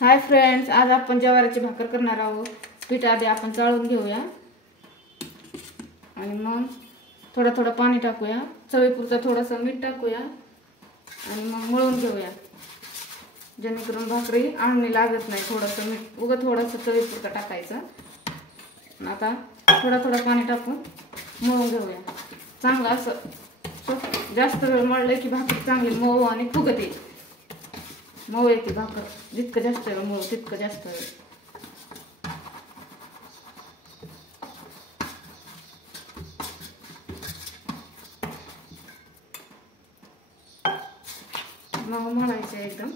Hi friends, आज आपण ज्वारीची भाकर करणार आहोत। पीठ आधी आपण चाळून घेऊया आणि मग थोडं थोडं पाणी टाकूया, चवीपुरतं थोडंसं मीठ टाकूया आणि मग मळून घेऊया, जेणेकरून भाकरी आळणी लागत नाही। थोडंसं मीठ उगा थोडंसं चवीपुरतं टाकायचं। आता थोडं थोडं पाणी टाकून मळून घेऊया। चांगलं असं जास्त वेळ मळलं की भाकरी चांगली मऊ आणि फुगत येते। मऊ येते भाकर, जितकं जास्त वेळ मऊ तितकं जास्त वेळ। मऊ मळायचं एकदम।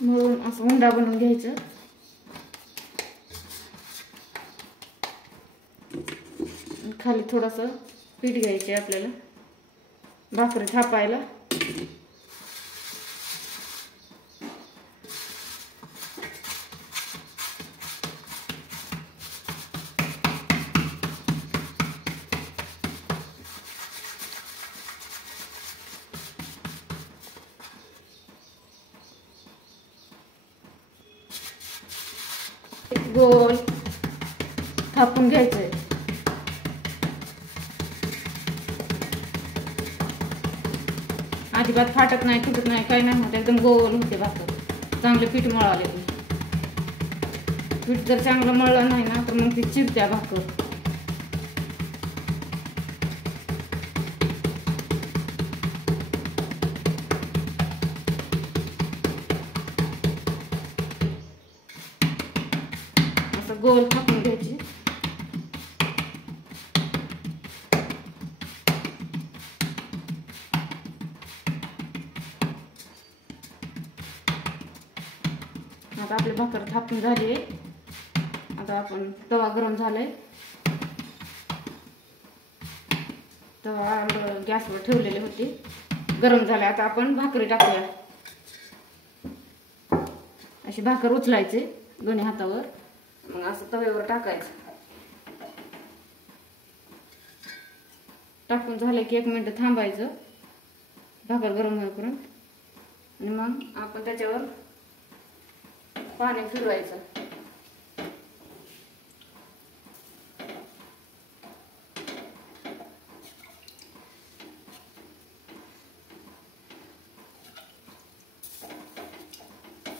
मळून असं उंडा बनवून घ्यायचं। खाली थोडंसं पीठ घ्यायचे आपल्याला भाकरी थापायला। गोल थापून घ्यायचंय। अजिबात फाटत नाही, तुटत नाही, काही नाही होत, एकदम गोल होते भाकर। चांगले पीठ मळाले। पीठ जर चांगलं मळलं नाही ना तर मग ती चिरत्या भाकर। असं गोल थापून घ्यायची। आता आपली भाकर थापून झाली आहे। आता आपण तवा गरम झालाय, तवा गॅसवर ठेवलेली होती, गरम झाले। आता आपण भाकरी टाकूया। अशी भाकर उचलायची दोन्ही हातावर, मग असं तव्यावर टाकायचं। टाकून झाले की 1 मिनिट थांबायचं भाकर गरम होईपर्यंत, आणि मग आपण त्याच्यावर पाणी फिरवायचं।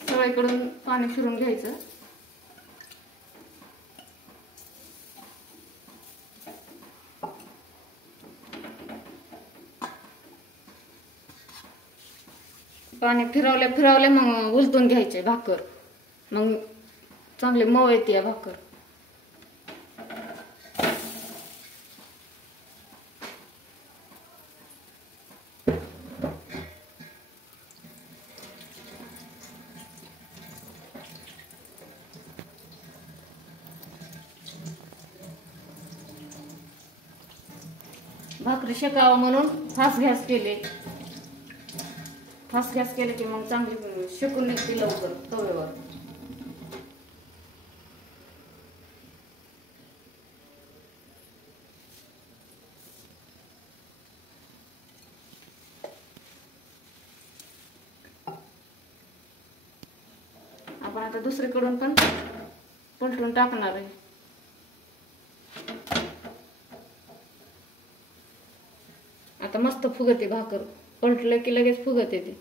सगळीकडून पाणी फिरून घ्यायचं। पाणी फिरवले मग उलटून घ्यायचे भाकर, मग चांगली मऊ येते भाकर। भाकरी शेकावं म्हणून फास्ट गॅस केले। फास्ट गॅस केले की मग चांगली शेकून निघते लवकर तव्यावर। आपण आता दुसरीकडून पण पलटून टाकणार आहे। आता मस्त फुगते भाकर, पलटलं की लगेच फुगत येते।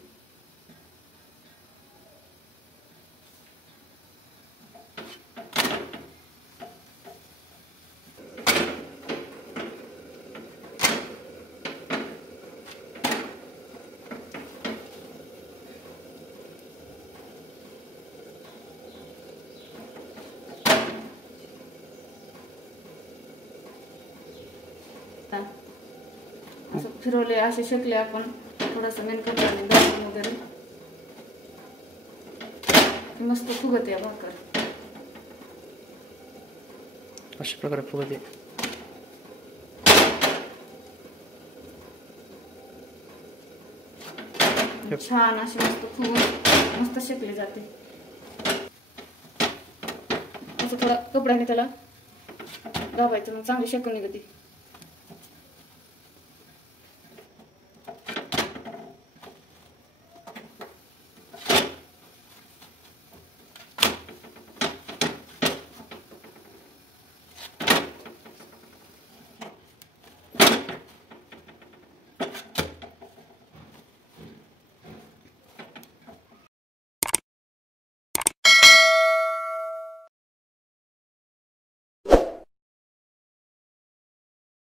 असं फिरवले, असे शेकले आपण थोडंसं मेनकट वगैरे, मस्त फुगते भाकर। अशा प्रकारे फुगते। छान अशी मस्त फुगून मस्त शेकली जाते. असं थोडा कपड्याने त्याला दाबायचं, मग चांगली शेकून निघते.